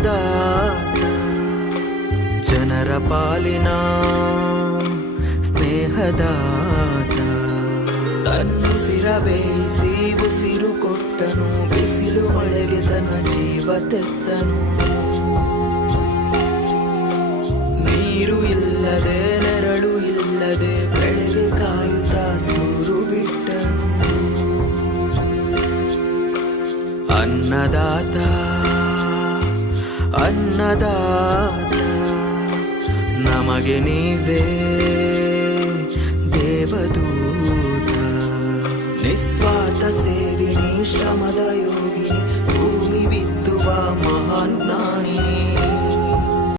ಅನ್ನದಾತ ಜನರ ಪಾಲಿನ ಸ್ನೇಹದಾತ ತನ್ನುಸಿರ ಬೇಯಿಸಿ ಉಸಿರು ಕೊಟ್ಟನು ಬಿಸಿಲು ಮಳೆಗೆ ತನ್ನ ಜೀವ ತೆತ್ತನು ನೀರು ಇಲ್ಲದೆ ನೆರಳು ಇಲ್ಲದೆ ಬೆಳೆಗೆ ಕಾಯುತ್ತಾ ಸೂರು ಬಿಟ್ಟನು ಅನ್ನದಾತ ಅನ್ನದಾತ ನಮಗೆ ನೀವೇ ದೇವದೂತ ನಿಸ್ವಾರ್ಥ ಸೇವಿನಿ ಶ್ರಮದ ಯೋಗಿನಿ ಭೂಮಿ ಬಿತ್ತುವ ಮಹಾನ್ ಜ್ಞಾನಿನಿ